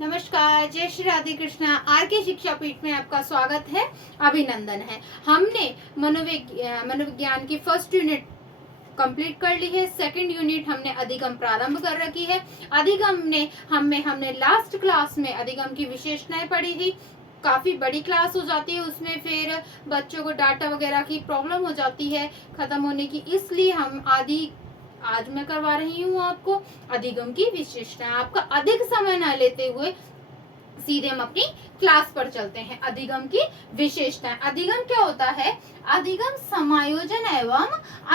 नमस्कार, जय श्री राधे कृष्णा। आर के शिक्षा पीठ में आपका स्वागत है, अभिनंदन है। हमने मनोविज्ञान की फर्स्ट यूनिट कंप्लीट कर ली है। सेकंड यूनिट हमने अधिगम प्रारंभ कर रखी है। अधिगम ने हमने लास्ट क्लास में अधिगम की विशेषताएं पढ़ी थी। काफी बड़ी क्लास हो जाती है, उसमें फिर बच्चों को डाटा वगैरह की प्रॉब्लम हो जाती है खत्म होने की, इसलिए हम आज मैं करवा रही हूँ आपको अधिगम की विशेषताएं। आपका अधिक समय न लेते हुए सीधे हम अपनी क्लास पर चलते हैं। अधिगम की विशेषताएं। अधिगम क्या होता है? अधिगम समायोजन एवं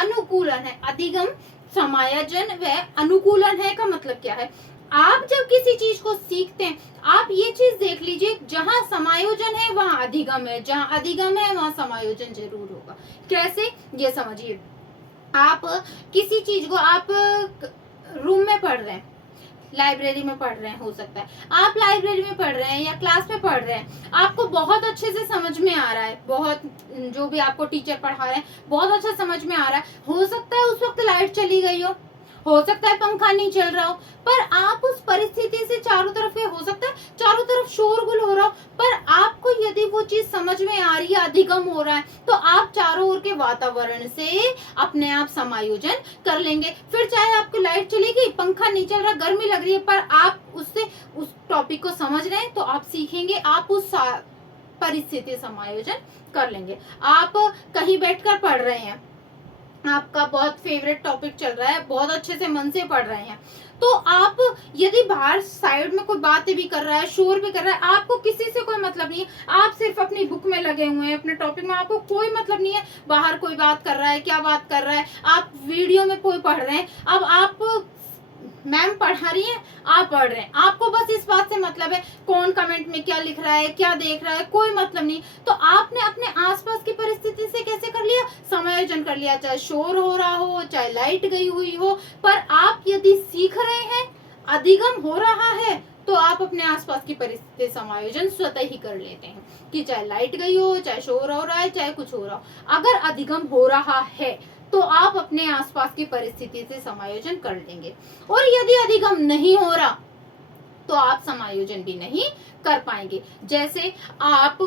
अनुकूलन है। अधिगम समायोजन व अनुकूलन है का मतलब क्या है? आप जब किसी चीज को सीखते हैं, आप ये चीज देख लीजिए, जहां समायोजन है वहां अधिगम है, जहां अधिगम है वहां समायोजन जरूर होगा। कैसे, ये समझिए। आप किसी चीज को आप रूम में पढ़ रहे हैं, लाइब्रेरी में पढ़ रहे हैं, हो सकता है आप लाइब्रेरी में पढ़ रहे हैं या क्लास में पढ़ रहे हैं, आपको बहुत अच्छे से समझ में आ रहा है, बहुत जो भी आपको टीचर पढ़ा रहे हैं बहुत अच्छा समझ में आ रहा है। हो सकता है उस वक्त लाइट चली गई हो सकता है पंखा नहीं चल रहा हो, पर आप उस परिस्थिति से चारों तरफ हो सकता है चारों तरफ शोरगुल हो रहा हो, पर आपको यदि वो चीज समझ में आ रही है, अधिगम हो रहा है, तो आप चारों ओर के वातावरण से अपने आप समायोजन कर लेंगे। फिर चाहे आपकी लाइट चली गई, पंखा नहीं चल रहा, गर्मी लग रही है, पर आप उससे उस टॉपिक को समझ रहे हैं, तो आप सीखेंगे, आप उस परिस्थिति समायोजन कर लेंगे। आप कहीं बैठकर पढ़ रहे हैं, आपका बहुत फेवरेट टॉपिक चल रहा है, बहुत अच्छे से मन से पढ़ रहे हैं, तो आप यदि बाहर साइड में कोई बातें भी कर रहा है, शोर भी कर रहा है, आपको किसी से कोई मतलब नहीं है, आप सिर्फ अपनी बुक में लगे हुए हैं, अपने टॉपिक में, आपको कोई मतलब नहीं है बाहर कोई बात कर रहा है, क्या बात कर रहा है, आप वीडियो में कोई पढ़ रहे हैं, अब आप मैम पढ़ा रही है, आप पढ़ रहे हैं, आपको बस इस बात से मतलब है कौन कमेंट में क्या लिख रहा है, क्या देख रहा है, कोई मतलब नहीं। तो आपने अपने आसपास की परिस्थिति से कैसे कर लिया? समायोजन कर लिया, चाहे शोर हो रहा हो, चाहे लाइट गई हुई हो, पर आप यदि सीख रहे हैं, अधिगम हो रहा है, तो आप अपने आसपास की परिस्थिति समायोजन स्वतः ही कर लेते हैं कि चाहे लाइट गई हो, चाहे शोर हो रहा है, चाहे कुछ हो रहा हो। अगर अधिगम हो रहा है तो आप अपने आसपास की परिस्थिति से समायोजन कर लेंगे, और यदि अधिगम नहीं हो रहा तो आप समायोजन भी नहीं कर पाएंगे। जैसे आप,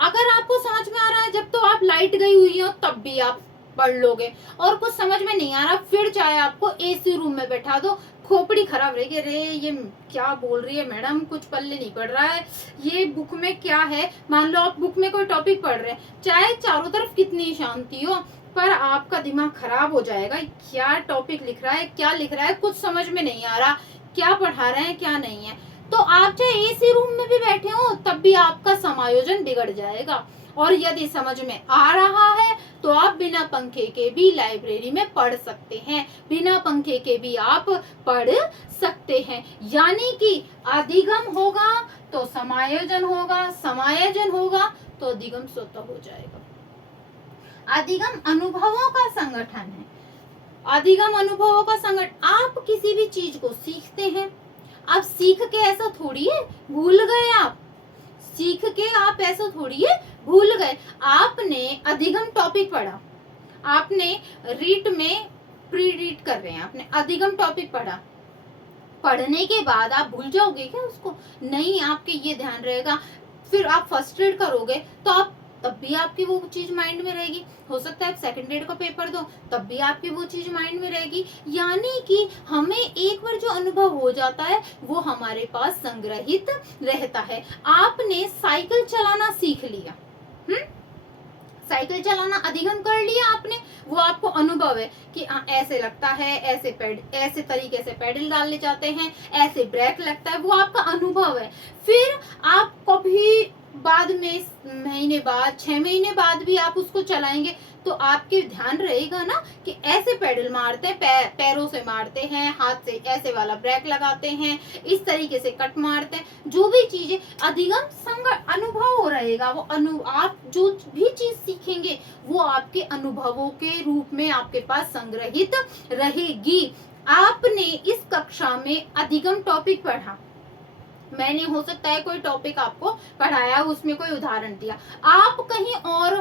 अगर आपको समझ में आ रहा है जब तो आप लाइट गई हुई हो तब भी आप पढ़ लोगे, और कुछ समझ में नहीं आ रहा, फिर चाहे आपको एसी रूम में बैठा दो, खोपड़ी खराब रहेगी, अरे ये क्या बोल रही है मैडम, कुछ पल्ले नहीं पड़ रहा है, ये बुक में क्या है। मान लो आप बुक में कोई टॉपिक पढ़ रहे हैं, चाहे चारों तरफ कितनी शांति हो, पर आपका दिमाग खराब हो जाएगा, क्या टॉपिक लिख रहा है, क्या लिख रहा है, कुछ समझ में नहीं आ रहा, क्या पढ़ा रहे हैं क्या नहीं है। तो आप चाहे एसी रूम में भी बैठे हो तब भी आपका समायोजन बिगड़ जाएगा। और यदि समझ में आ रहा है तो आप बिना पंखे के भी लाइब्रेरी में पढ़ सकते हैं, बिना पंखे के भी आप पढ़ सकते हैं। यानी कि अधिगम होगा तो समायोजन होगा, समायोजन होगा तो अधिगम स्वतः हो जाएगा। अधिगम अनुभवों का संगठन है। अधिगम अनुभवों का संगठन, आप किसी भी चीज को सीखते हैं, आप सीख के ऐसा थोड़ी है भूल गए, आप सीख के आप ऐसा थोड़ी है भूल गए। आपने अधिगम टॉपिक पढ़ा, आपने रीट में प्री रीड कर रहे हैं, आपने अधिगम टॉपिक पढ़ा, पढ़ने के बाद आप भूल जाओगे क्या उसको? नहीं, आपके ये ध्यान रहेगा। फिर आप फर्स्ट रीड करोगे तो आप तब भी आपकी वो चीज माइंड में रहेगी। हो सकता है आप सेकंड ग्रेड का पेपर दो तब भी आपकी वो चीज माइंड में रहेगी। यानी कि हमें एक बार जो अनुभव हो जाता है वो हमारे पास संग्रहित रहता है। आपने साइकिल चलाना सीख लिया, साइकिल चलाना अधिगम कर लिया आपने, वो आपको अनुभव है कि ऐसे लगता है, ऐसे तरीके से पेडल डालने जाते हैं, ऐसे ब्रेक लगता है, वो आपका अनुभव है। फिर आप कभी बाद में महीने बाद, 6 महीने बाद भी आप उसको चलाएंगे तो आपके ध्यान रहेगा ना कि ऐसे पेडल मारते हैं, पैरों से मारते हैं, हाथ से ऐसे वाला ब्रेक लगाते हैं, इस तरीके से कट मारते हैं। जो भी चीजें अधिगम संग अनुभव रहेगा, वो आप जो भी चीज सीखेंगे वो आपके अनुभवों के रूप में आपके पास संग्रहित रहेगी। आपने इस कक्षा में अधिगम टॉपिक पढ़ा, मैंने हो सकता है कोई टॉपिक आपको पढ़ाया, उसमें कोई उदाहरण दिया, आप कहीं और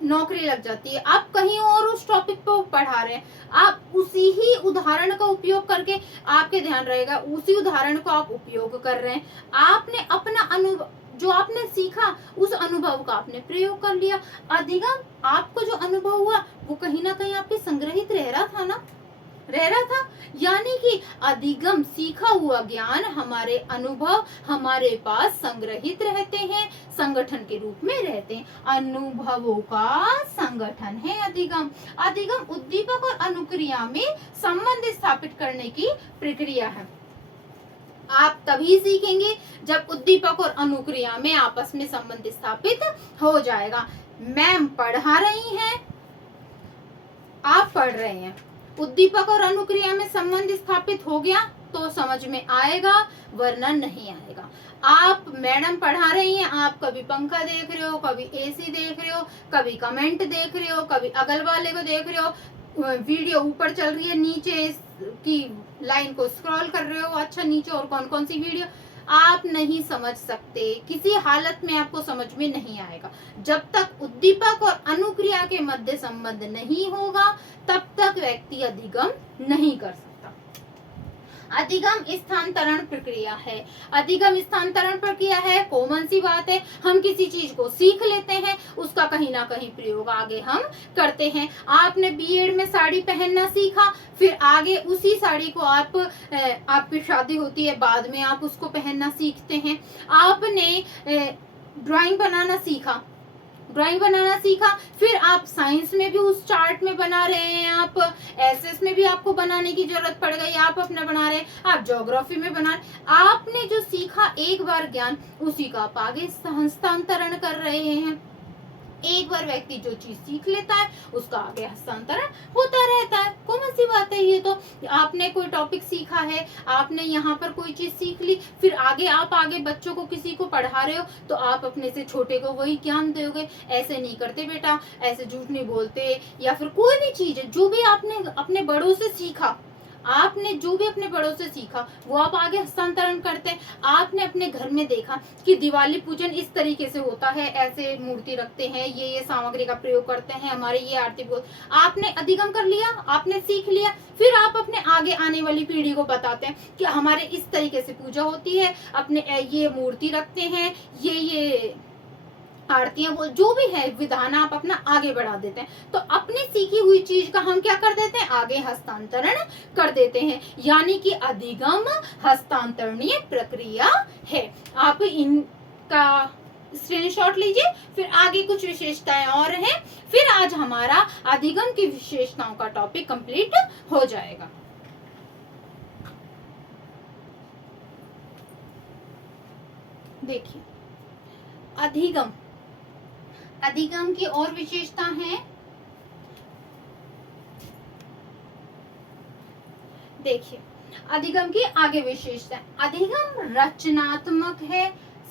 नौकरी लग जाती है, आप कहीं और उस टॉपिक पर पढ़ा रहे हैं, आप उसी ही उदाहरण का उपयोग करके, आपके ध्यान रहेगा उसी उदाहरण को आप उपयोग कर रहे हैं, आपने अपना अनुभव जो आपने सीखा उस अनुभव का आपने प्रयोग कर लिया। अधिगम आपको जो अनुभव हुआ वो कहीं ना कहीं आपके संग्रहित रह रहा था, यानी कि अधिगम सीखा हुआ ज्ञान, हमारे अनुभव हमारे पास संग्रहित रहते हैं, संगठन के रूप में रहते हैं। अनुभवों का संगठन है अधिगम। अधिगम उद्दीपक और अनुक्रिया में संबंध स्थापित करने की प्रक्रिया है। आप तभी सीखेंगे जब उद्दीपक और अनुक्रिया में आपस में संबंध स्थापित हो जाएगा। मैम पढ़ा रही हैं, आप पढ़ रहे हैं, उद्दीपक और अनुक्रिया में संबंध स्थापित हो गया तो समझ में आएगा, वरना नहीं आएगा। आप मैडम पढ़ा रही हैं, आप कभी पंखा देख रहे हो, कभी एसी देख रहे हो, कभी कमेंट देख रहे हो, कभी अगल वाले को देख रहे हो, वीडियो ऊपर चल रही है, नीचे की लाइन को स्क्रॉल कर रहे हो, अच्छा नीचे और कौन कौन सी वीडियो, आप नहीं समझ सकते, किसी हालत में आपको समझ में नहीं आएगा। जब तक उद्दीपक और अनुक्रिया के मध्य संबंध नहीं होगा तब तक व्यक्ति अधिगम नहीं कर सकता। अधिगम स्थानांतरण प्रक्रिया है। अधिगम स्थानांतरण प्रक्रिया है, कॉमन सी बात है, हम किसी चीज को सीख लेते हैं, उसका कहीं ना कहीं प्रयोग आगे हम करते हैं। आपने बीएड में साड़ी पहनना सीखा, फिर आगे उसी साड़ी को आपकी शादी होती है, बाद में आप उसको पहनना सीखते हैं। आपने ड्राइंग बनाना सीखा, फिर आप साइंस में भी उस चार्ट में बना रहे हैं, आप एसएस में भी आपको बनाने की जरूरत पड़ गई, आप अपना बना रहे हैं, आप ज्योग्राफी में बना रहे, आपने जो सीखा एक बार ज्ञान, उसी का आप आगे हस्तांतरण कर रहे हैं। एक बार व्यक्ति जो चीज सीख लेता है उसका आगे हस्तांतरण होता रहता है, कौन सी बात है ये। तो आपने कोई टॉपिक सीखा है, आपने यहाँ पर कोई चीज सीख ली, फिर आप आगे बच्चों को किसी को पढ़ा रहे हो तो आप अपने से छोटे को वही ज्ञान दोगे, ऐसे नहीं करते बेटा, ऐसे झूठ नहीं बोलते, या फिर कोई भी चीज है जो भी आपने अपने बड़ों से सीखा, आपने जो भी अपने बड़ों से सीखा वो आप आगे हस्तांतरण करते हैं। आपने अपने घर में देखा कि दिवाली पूजन इस तरीके से होता है, ऐसे मूर्ति रखते हैं, ये सामग्री का प्रयोग करते हैं, हमारे ये आरती बोल, आपने अधिगम कर लिया, आपने सीख लिया, फिर आप अपने आगे आने वाली पीढ़ी को बताते हैं कि हमारे इस तरीके से पूजा होती है, अपने ये मूर्ति रखते हैं, ये आरतियां बोल, जो भी है विधान आप अपना आगे बढ़ा देते हैं। तो अपनी सीखी हुई चीज का हम क्या कर देते हैं, आगे हस्तांतरण कर देते हैं, यानी कि अधिगम हस्तांतरणीय प्रक्रिया है। आप इनका स्क्रीनशॉट लीजिए, फिर आगे कुछ विशेषताएं और हैं, फिर आज हमारा अधिगम की विशेषताओं का टॉपिक कंप्लीट हो जाएगा। देखिए, अधिगम की और विशेषता है, देखिए अधिगम की आगे विशेषता, अधिगम रचनात्मक है,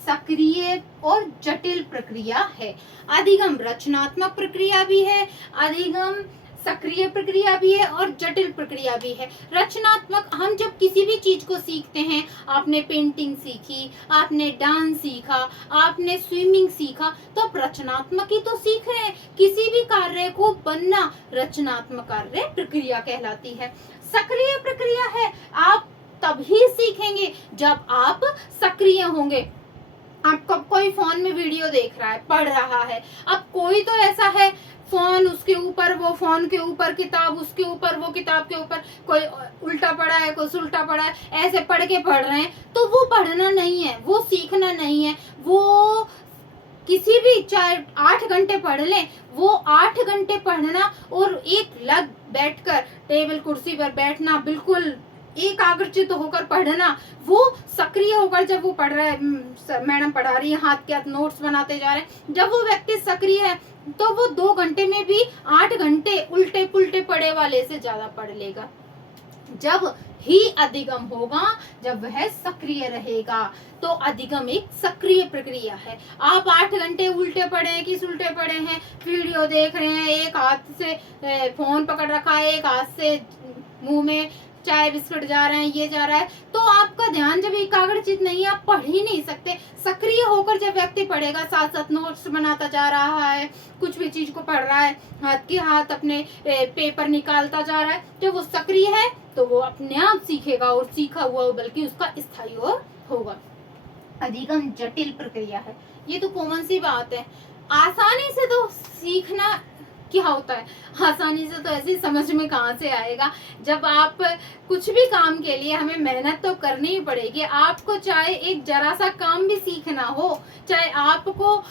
सक्रिय और जटिल प्रक्रिया है। अधिगम रचनात्मक प्रक्रिया भी है, अधिगम सक्रिय प्रक्रिया भी है और जटिल प्रक्रिया भी है। रचनात्मक, हम जब किसी भी चीज को सीखते हैं, आपने पेंटिंग सीखी, आपने डांस सीखा, आपने स्विमिंग सीखा, तो आप रचनात्मक ही तो सीख रहे हैं। किसी भी कार्य को बनना रचनात्मक कार्य प्रक्रिया कहलाती है। सक्रिय प्रक्रिया है, आप तभी सीखेंगे जब आप सक्रिय होंगे। आपका कोई फोन में वीडियो देख रहा है, पढ़ रहा है, अब कोई तो ऐसा है फोन उसके ऊपर, वो फोन के ऊपर किताब, उसके ऊपर वो किताब के ऊपर, कोई उल्टा पड़ा है, कोई सुल्टा पड़ा है, ऐसे पढ़ रहे हैं, तो वो पढ़ना नहीं है, वो सीखना नहीं है। वो किसी भी, चाहे 8 घंटे पढ़ लें, वो 8 घंटे पढ़ना और एक लग बैठकर टेबल कुर्सी पर बैठना, बिल्कुल एकाग्रचित होकर पढ़ना, वो सक्रिय होकर जब वो पढ़ रहा है, मैडम पढ़ा रही है, हाथ के हाथ नोट्स बनाते जा रहे हैं, जब वो व्यक्ति सक्रिय है तो वो 2 घंटे में भी 8 घंटे उल्टे पुल्टे पढ़े वाले से ज्यादा पढ़ लेगा। जब ही अधिगम होगा जब वह सक्रिय रहेगा। तो अधिगम एक सक्रिय प्रक्रिया है। आप 8 घंटे उल्टे पड़े हैं कि सुलटे पड़े हैं, वीडियो देख रहे हैं, एक हाथ से फोन पकड़ रखा है, एक हाथ से मुंह में चाय बिस्कुट जा रहे हैं, ये जा रहा है, तो आपका ध्यान जब एकाग्रचित नहीं है, आप पढ़ ही नहीं सकते। सक्रिय होकर जब व्यक्ति पढ़ेगा, साथ साथ नोट्स बनाता जा रहा है, कुछ भी चीज को पढ़ रहा है, हाथ के हाथ अपने पेपर निकालता जा रहा है, जब वो सक्रिय है तो वो अपने आप सीखेगा, और सीखा हुआ बल्कि उसका स्थायी और होगा। अधिगम जटिल प्रक्रिया है, ये तो कॉमन सी बात है। आसानी से तो सीखना क्या होता है, आसानी से तो ऐसे समझ में कहाँ से आएगा। जब आप कुछ भी काम के लिए हमें मेहनत तो करनी ही पड़ेगी। आपको चाहे एक जरा सा काम भी सीखना हो, चाहे आपको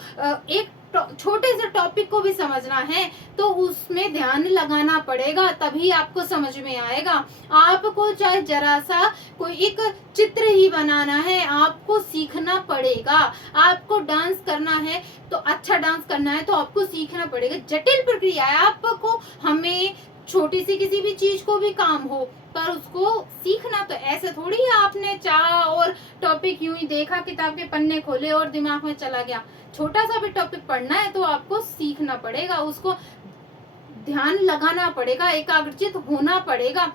एक छोटे से टॉपिक को भी समझना है, तो उसमें ध्यान लगाना पड़ेगा, तभी आपको समझ में आएगा। आपको चाहे जरा सा कोई एक चित्र ही बनाना है, आपको सीखना पड़ेगा। आपको डांस करना है तो अच्छा डांस करना है तो आपको सीखना पड़ेगा। जटिल प्रक्रिया है, आपको हमें छोटी सी किसी भी चीज को भी काम हो पर उसको सीखना, तो ऐसे थोड़ी है आपने चाहा और टॉपिक यूं ही देखा, किताब के पन्ने खोले और दिमाग में चला गया। छोटा सा भी टॉपिक पढ़ना है तो आपको सीखना पड़ेगा, उसको ध्यान लगाना पड़ेगा, एकाग्रचित होना पड़ेगा।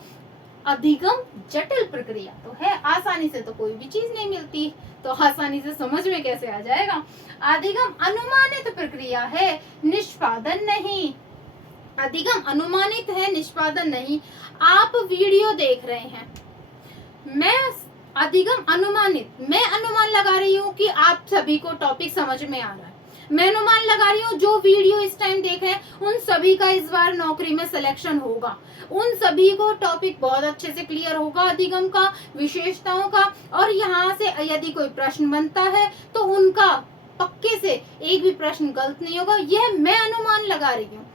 अधिगम जटिल प्रक्रिया तो है, आसानी से तो कोई भी चीज नहीं मिलती, तो आसानी से समझ में कैसे आ जाएगा। अधिगम अनुमानित प्रक्रिया है, निष्पादन नहीं। अधिगम अनुमानित है, निष्पादन नहीं। आप वीडियो देख रहे हैं, मैं अधिगम अनुमानित, मैं अनुमान लगा रही हूँ कि आप सभी को टॉपिक समझ में आ रहा है। मैं अनुमान लगा रही हूँ जो वीडियो इस टाइम देख रहे हैं उन सभी का इस बार नौकरी में सिलेक्शन होगा, उन सभी को टॉपिक बहुत अच्छे से क्लियर होगा अधिगम का, विशेषताओं का, और यहाँ से यदि कोई प्रश्न बनता है तो उनका पक्के से एक भी प्रश्न गलत नहीं होगा। यह मैं अनुमान लगा रही हूँ।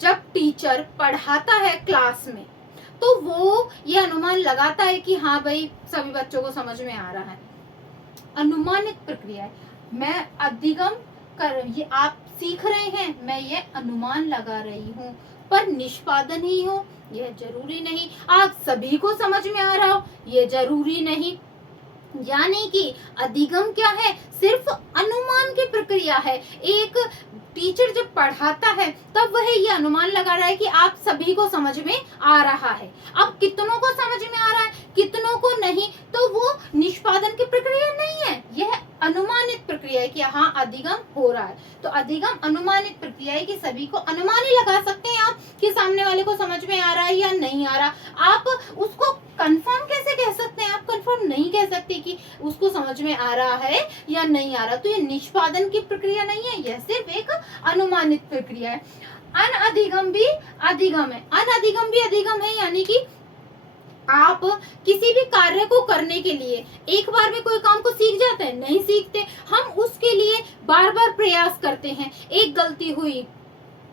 जब टीचर पढ़ाता है क्लास में तो वो ये अनुमान लगाता है कि हाँ भाई सभी बच्चों को समझ में आ रहा है। अनुमानित प्रक्रिया है, मैं अधिगम कर, ये आप सीख रहे हैं, मैं ये अनुमान लगा रही हूँ, पर निष्पादन ही हो यह जरूरी नहीं। आप सभी को समझ में आ रहा हो ये जरूरी नहीं। यानी कि अधिगम क्या है, सिर्फ अनुमान की प्रक्रिया है। एक टीचर जब पढ़ाता है तब वह ये अनुमान लगा रहा है कि आप सभी को समझ में आ रहा है। अब कितनों को समझ में आ रहा है, कितनों को नहीं, तो वो निष्पादन की प्रक्रिया नहीं है, यह अनुमानित प्रक्रिया है कि हाँ अधिगम हो रहा है। तो अधिगम अनुमानित प्रक्रिया है कि सभी को अनुमान ही लगा सकते हैं आप कि सामने वाले को समझ में आ रहा है या नहीं आ रहा। आप उसको कंफर्म कैसे कह सकते हैं, आप कंफर्म नहीं कह सकते कि उसको समझ में आ रहा है या नहीं आ रहा। तो ये निष्पादन की प्रक्रिया नहीं है, यह सिर्फ एक अनुमानित प्रक्रिया है। अनअधिगम भी अधिगम है, अनअधिगम भी अधिगम है, यानी कि आप किसी भी कार्य को करने के लिए एक बार में कोई काम को सीख जाते हैं, नहीं सीखते। हम उसके लिए बार बार प्रयास करते हैं, एक गलती हुई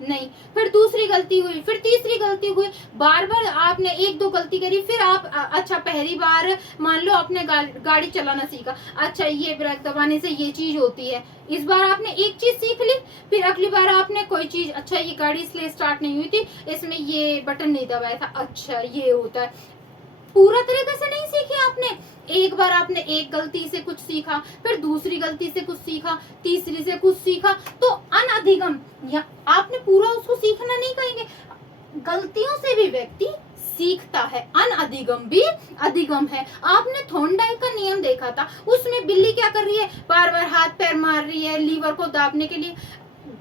नहीं, फिर दूसरी गलती हुई, फिर तीसरी गलती हुई, बार बार आपने एक दो गलती करी, फिर आप अच्छा पहली बार मान लो आपने गाड़ी चलाना सीखा, अच्छा ये ब्रेक दबाने से ये चीज होती है, इस बार आपने एक चीज सीख ली, फिर अगली बार आपने कोई चीज, अच्छा ये गाड़ी इसलिए स्टार्ट नहीं हुई थी, इसमें ये बटन नहीं दबाया था, अच्छा ये होता है। पूरा तरीके से नहीं सीखे आपने, एक बार आपने एक गलती से कुछ सीखा, फिर दूसरी गलती से कुछ सीखा, तीसरी से कुछ सीखा, तो अनअधिगम, या आपने पूरा उसको सीखना नहीं कहेंगे, गलतियों से भी व्यक्ति सीखता है। अनअधिगम भी अधिगम है। आपने थॉर्नडाइक का नियम देखा था, उसमें बिल्ली क्या कर रही है, बार बार हाथ पैर मार रही है लीवर को दाबने के लिए,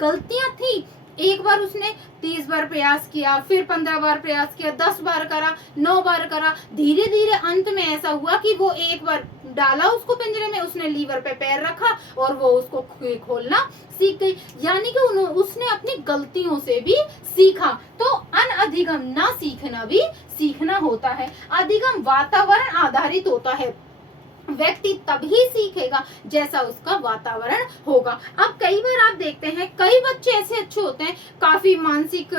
गलतियां थी, एक बार उसने 30 बार प्रयास किया, फिर 15 बार प्रयास किया, 10 बार करा, 9 बार करा, धीरे धीरे अंत में ऐसा हुआ कि वो एक बार डाला उसको पिंजरे में, उसने लीवर पे पैर रखा और वो उसको खोलना सीख गई। यानी कि उसने अपनी गलतियों से भी सीखा। तो अनअधिगम ना सीखना भी सीखना होता है। अधिगम वातावरण आधारित होता है, व्यक्ति तभी सीखेगा जैसा उसका वातावरण होगा। अब कई बार आप देखते हैं कई बच्चे ऐसे अच्छे होते हैं, काफी मानसिक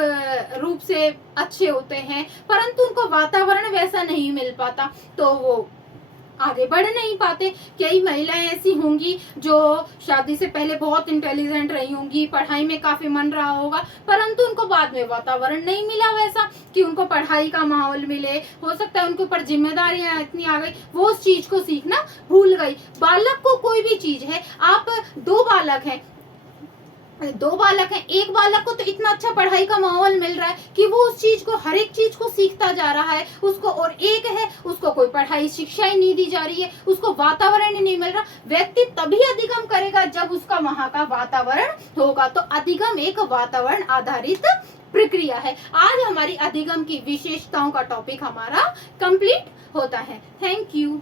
रूप से अच्छे होते हैं, परंतु उनको वातावरण वैसा नहीं मिल पाता तो वो आगे बढ़ नहीं पाते। कई महिलाएं ऐसी होंगी जो शादी से पहले बहुत इंटेलिजेंट रही होंगी, पढ़ाई में काफी मन रहा होगा, परंतु उनको बाद में वातावरण नहीं मिला वैसा कि उनको पढ़ाई का माहौल मिले, हो सकता है उनके ऊपर जिम्मेदारियां इतनी आ गई वो उस चीज को सीखना भूल गई। बालक को कोई भी चीज है, आप 2 बालक हैं, दो बालक हैं, एक बालक को तो इतना अच्छा पढ़ाई का माहौल मिल रहा है कि वो उस चीज को, हर एक चीज को सीखता जा रहा है उसको, और एक है उसको कोई पढ़ाई शिक्षा ही नहीं दी जा रही है, उसको वातावरण ही नहीं मिल रहा। व्यक्ति तभी अधिगम करेगा जब उसका वहां का वातावरण होगा। तो अधिगम एक वातावरण आधारित प्रक्रिया है। आज हमारी अधिगम की विशेषताओं का टॉपिक हमारा कंप्लीट होता है। Thank you.